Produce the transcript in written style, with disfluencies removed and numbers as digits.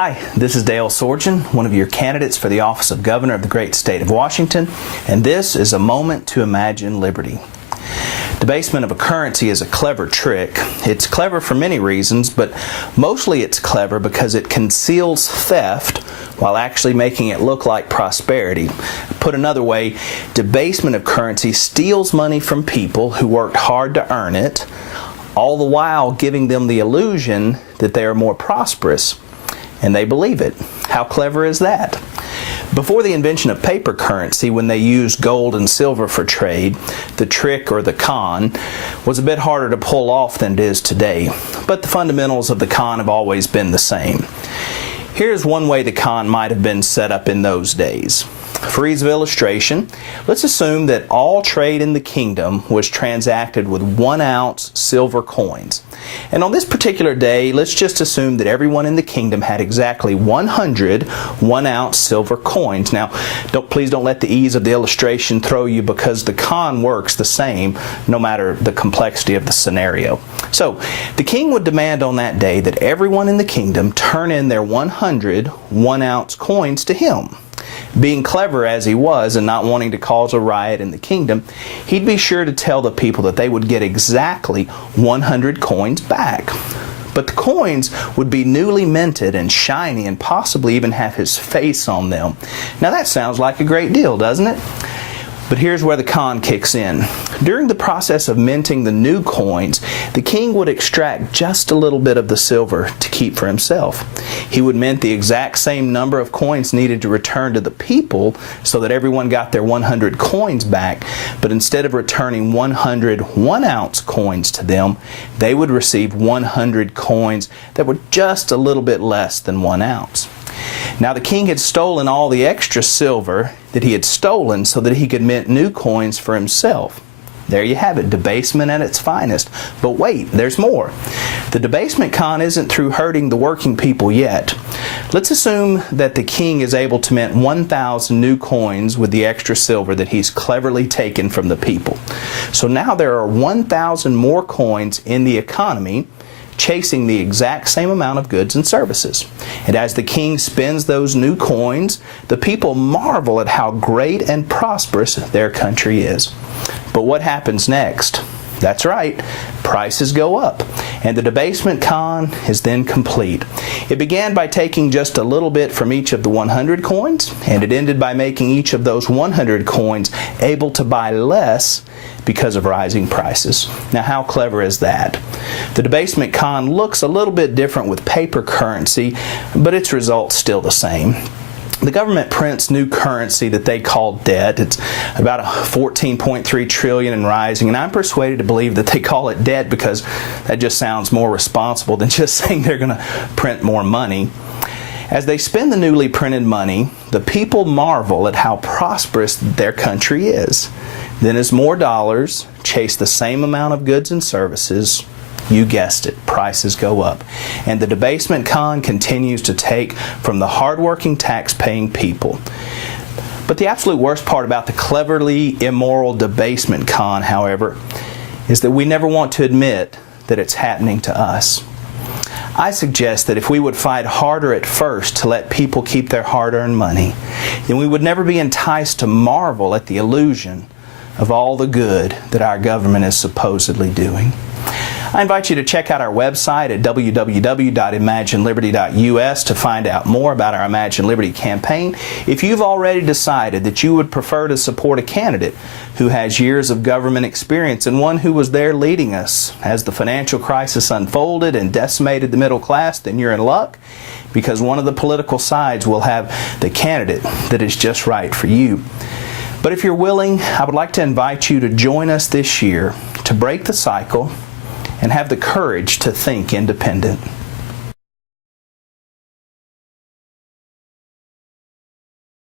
Hi, this is Dale Sorgen, one of your candidates for the office of Governor of the great state of Washington, and this is a moment to imagine liberty. Debasement of a currency is a clever trick. It's clever for many reasons, but mostly it's clever because it conceals theft while actually making it look like prosperity. Put another way, debasement of currency steals money from people who worked hard to earn it, all the while giving them the illusion that they are more prosperous. And they believe it. How clever is that? Before the invention of paper currency, when they used gold and silver for trade, the trick or the con was a bit harder to pull off than it is today. But the fundamentals of the con have always been the same. Here's one way the con might have been set up in those days. For ease of illustration, let's assume that all trade in the kingdom was transacted with 1 ounce silver coins. And on this particular day, let's just assume that everyone in the kingdom had exactly 100 1 ounce silver coins. Now, please don't let the ease of the illustration throw you, because the con works the same no matter the complexity of the scenario. So, the king would demand on that day that everyone in the kingdom turn in their 100 1 ounce coins to him. Being clever as he was and not wanting to cause a riot in the kingdom, he'd be sure to tell the people that they would get exactly 100 coins back. But the coins would be newly minted and shiny and possibly even have his face on them. Now that sounds like a great deal, doesn't it? But here's where the con kicks in. During the process of minting the new coins, the king would extract just a little bit of the silver to keep for himself. He would mint the exact same number of coins needed to return to the people so that everyone got their 100 coins back, but instead of returning 100 1 ounce coins to them, they would receive 100 coins that were just a little bit less than 1 ounce. Now the king had stolen all the extra silver that he had stolen so that he could mint new coins for himself. There you have it, debasement at its finest. But wait, there's more. The debasement con isn't through hurting the working people yet. Let's assume that the king is able to mint 1,000 new coins with the extra silver that he's cleverly taken from the people. So now there are 1,000 more coins in the economy, chasing the exact same amount of goods and services. And as the king spends those new coins, the people marvel at how great and prosperous their country is. But what happens next? That's right, prices go up, and the debasement con is then complete. It began by taking just a little bit from each of the 100 coins, and it ended by making each of those 100 coins able to buy less because of rising prices. Now, how clever is that? The debasement con looks a little bit different with paper currency, but its result's still the same. The government prints new currency that they call debt. It's about $14.3 trillion and rising, and I'm persuaded to believe that they call it debt because that just sounds more responsible than just saying they're going to print more money. As they spend the newly printed money, the people marvel at how prosperous their country is. Then as more dollars chase the same amount of goods and services, you guessed it, prices go up. And the debasement con continues to take from the hardworking tax-paying people. But the absolute worst part about the cleverly immoral debasement con, however, is that we never want to admit that it's happening to us. I suggest that if we would fight harder at first to let people keep their hard-earned money, then we would never be enticed to marvel at the illusion of all the good that our government is supposedly doing. I invite you to check out our website at www.imagineliberty.us to find out more about our Imagine Liberty campaign. If you've already decided that you would prefer to support a candidate who has years of government experience and one who was there leading us as the financial crisis unfolded and decimated the middle class, then you're in luck, because one of the political sides will have the candidate that is just right for you. But if you're willing, I would like to invite you to join us this year to break the cycle and have the courage to think independent.